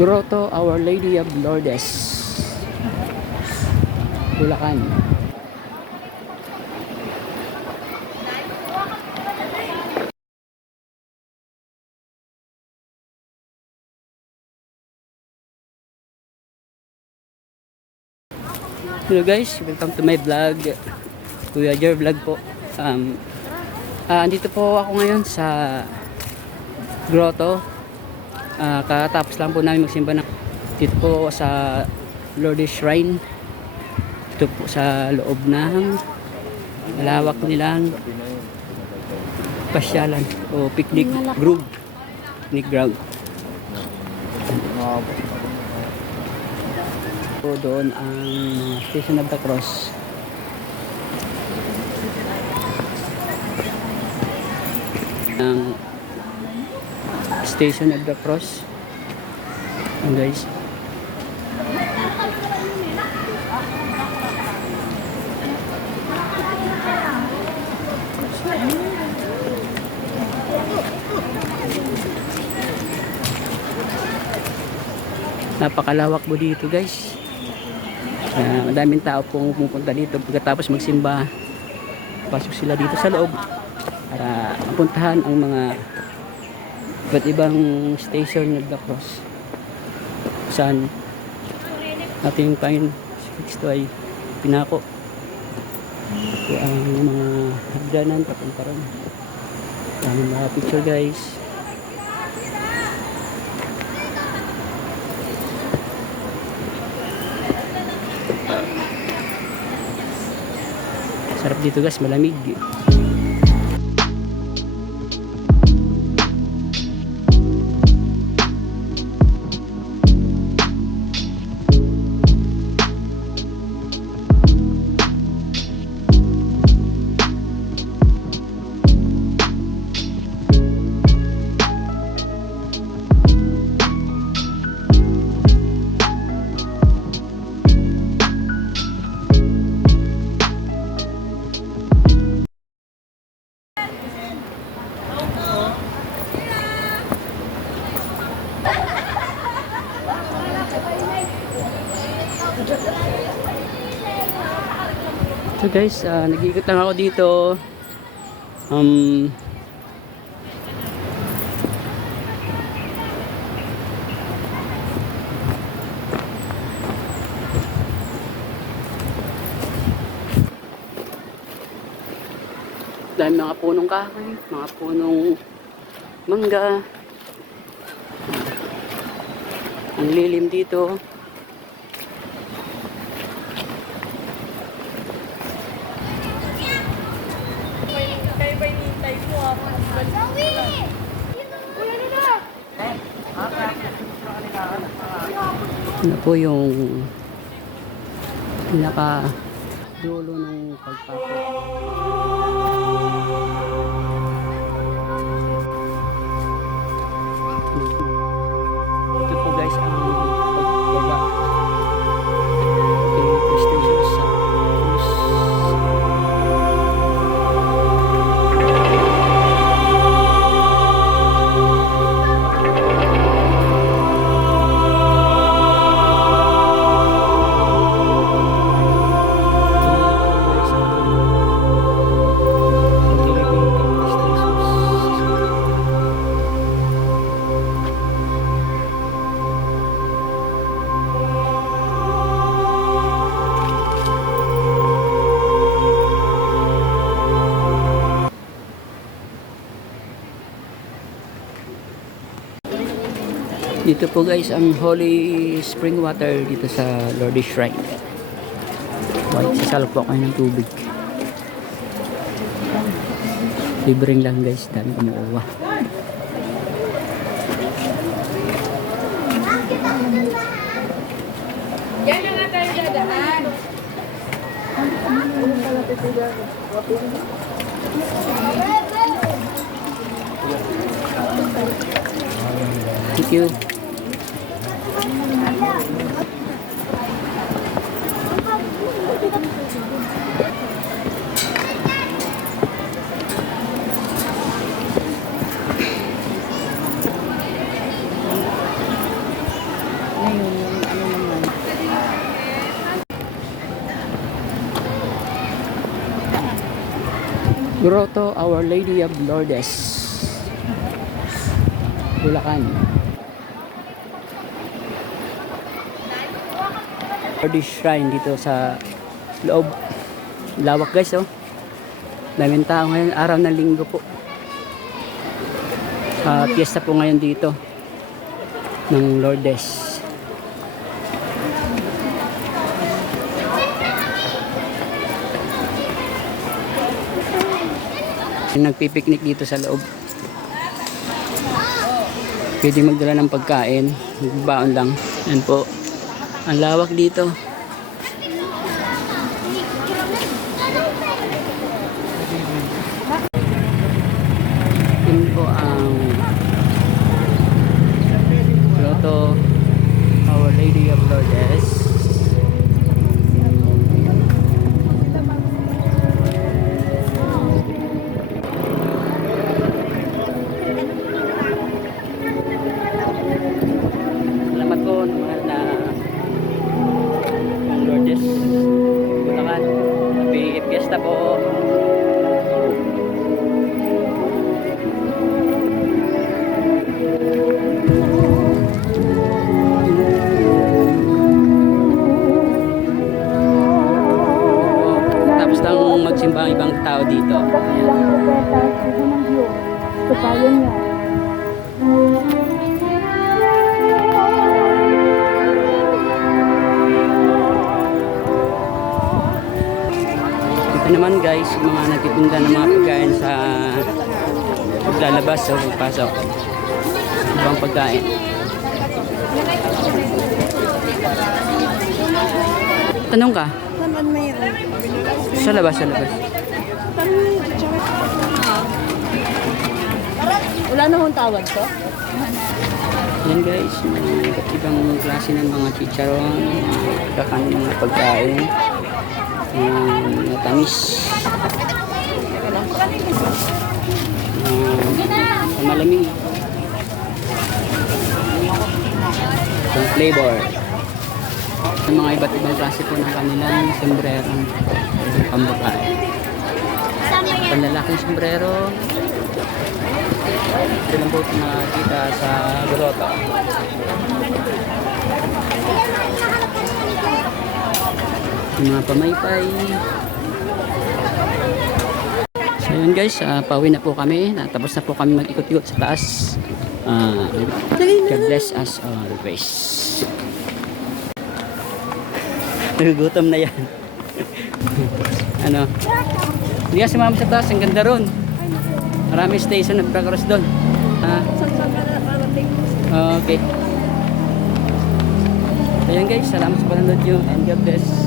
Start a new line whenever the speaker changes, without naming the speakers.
Grotto Our Lady of Lourdes. Bulacan. Hello guys, welcome to my vlog. Kuya Jer vlog po. Um, ah, andito po ako ngayon sa grotto. Ah, katapos lang po namin magsimba ng dito po sa Lourdes Shrine. Ito po sa loob ng malawak nilang pasyalan o picnic group. Picnic ground. Po doon ang Station of the Cross. Ang Station of the Cross. Ayan guys. Napakalawak po dito guys. Uh, madaming tao pong pupunta dito pagkatapos magsimba. Pasok sila dito sa loob para mapuntahan ang mga iba't ibang station of the cross. Saan ating si Kristo ay pinako. Ito ang mga hagdanan papunta ron. Daming mga picture guys. Sarap dito guys, malamig. So guys, uh, nag-iikot lang ako dito. Um, dahil mga punong kahoy, mga punong mangga. Ang lilim dito.
Kay ba hinihintay mo ako?
Ano po yung pinaka dulo ng pagpapit. Dito po guys ang holy spring water dito sa Lord's Shrine. White sasalok po kayo ng tubig. Libreng lang guys, dami kumukuha.
Yan na nga tayo dadaan.
Thank you. ngayon yung ano naman. Grotto Our Lady of Lourdes. Bulacan. Lourdes Shrine dito sa loob. Lawak guys oh. Daming tao ngayon, araw ng linggo po. Uh, piyesta po ngayon dito ng Lourdes. Nagpipiknik dito sa loob. Pwede magdala ng pagkain. Magbaon lang. Yan po. Ang lawak dito. Yun po ang Grotto Our Lady of Lourdes. Ang ibang tao dito.
Propeta, ito
naman guys, mga nagtitinda ng mga pagkain sa paglalabas o pagpasok. Ibang pagkain. Tanong ka?
Saan mayroon?
Sa labas, sa labas.
Wala na hong tawad to?
Yan guys, mga iba't ibang klase ng mga chicharon, kakanin mga pagkain, um, matamis, um, malamig, yung flavor. Yung mga iba't ibang klase po ng kanilang sombrero pambabae. Panlalaking sombrero, ito lang po ito nakakita sa grotto. Mga pamaypay. So yun guys, ah, pauwi na po kami. Natapos na po kami mag-ikot-ikot sa taas. Ah, God bless us always. Nagugutom na yan. ano? Hindi ka sumama sa taas, ang ganda ron. Marami station ng progress doon.
Nakarating?
okay. So guys, salamat sa panonood nyo and God bless.